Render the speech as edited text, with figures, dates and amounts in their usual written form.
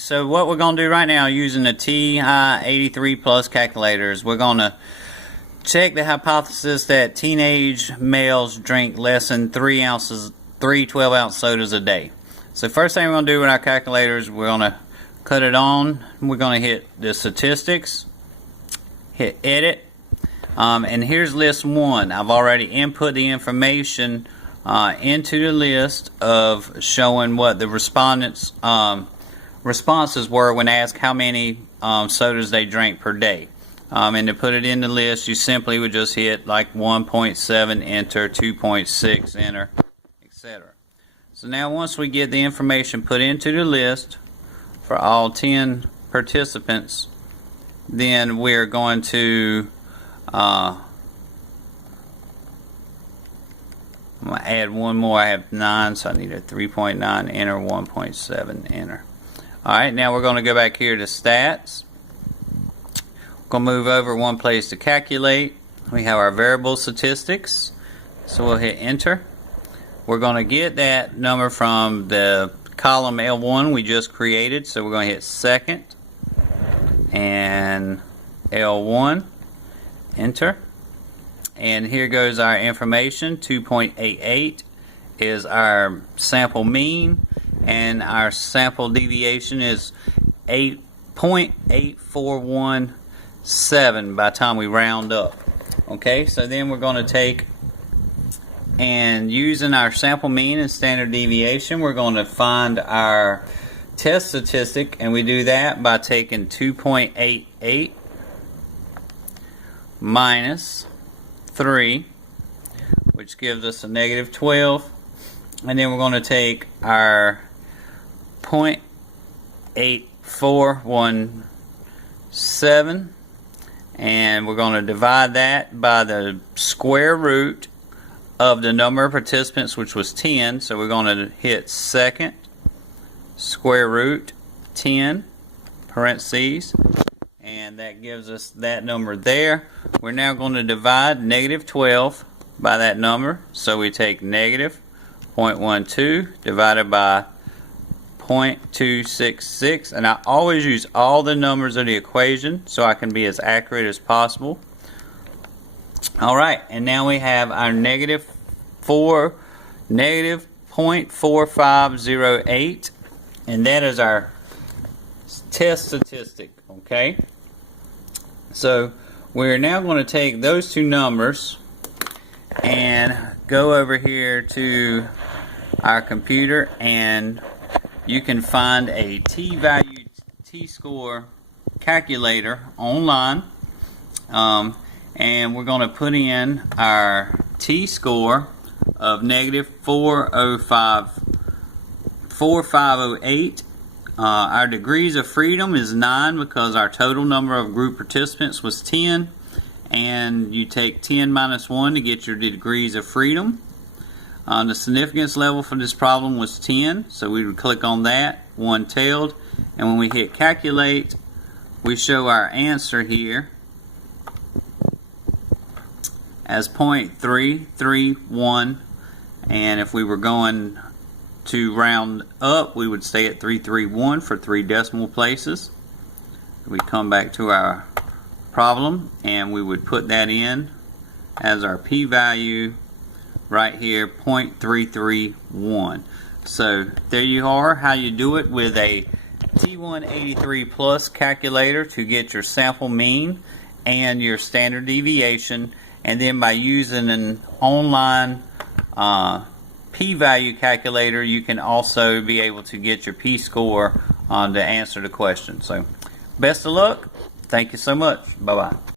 So what we're going to do right now using the TI-83 Plus calculators, we're going to check the hypothesis that teenage males drink less than 3 12-ounce sodas a day. So first thing we're going to do with our calculators, we're going to cut it on. We're going to hit the statistics, hit edit, and here's list 1. I've already input the information into the list of showing what the respondents responses were when asked how many sodas they drank per day. And to put it in the list, you simply would just hit like 1.7 enter, 2.6 enter, etc. So now once we get the information put into the list for all 10 participants, then we're going to I'm going to add one more. I have 9, so I need a 3.9 enter, 1.7 enter. Alright, now we're going to go back here to stats. We're going to move over one place to calculate. We have our variable statistics, so we'll hit enter. We're going to get that number from the column L1 we just created, so we're going to hit second and L1, enter. And here goes our information. 2.88 is our sample mean, and our sample deviation is 8.8417 by the time we round up. Okay, so then we're going to take and using our sample mean and standard deviation, we're going to find our test statistic, and we do that by taking 2.88 minus 3, which gives us a negative 12, and then we're going to take our 0.8417 and we're going to divide that by the square root of the number of participants, which was 10. So we're going to hit second square root 10 parentheses, and that gives us that number there. We're now going to divide negative 12 by that number, so we take negative 0.12 divided by 0.266, and I always use all the numbers of the equation so I can be as accurate as possible. Alright, and now we have our negative 0.4508, and that is our test statistic. Okay, so we're now going to take those two numbers and go over here to our computer, and you can find a t-value t-score calculator online, and we're going to put in our t-score of negative 4508. Our degrees of freedom is 9 because our total number of group participants was 10, and you take 10 minus 1 to get your degrees of freedom. The significance level for this problem was 10, so we would click on that, one-tailed, and when we hit calculate, we show our answer here as 0.331, and if we were going to round up, we would stay at 331 for 3 decimal places. We come back to our problem, and we would put that in as our p-value right here, 0.331. So there you are, how you do it with a T183 Plus calculator to get your sample mean and your standard deviation, and then by using an online p-value calculator, you can also be able to get your p-score to answer the question. So best of luck. Thank you so much. Bye-bye.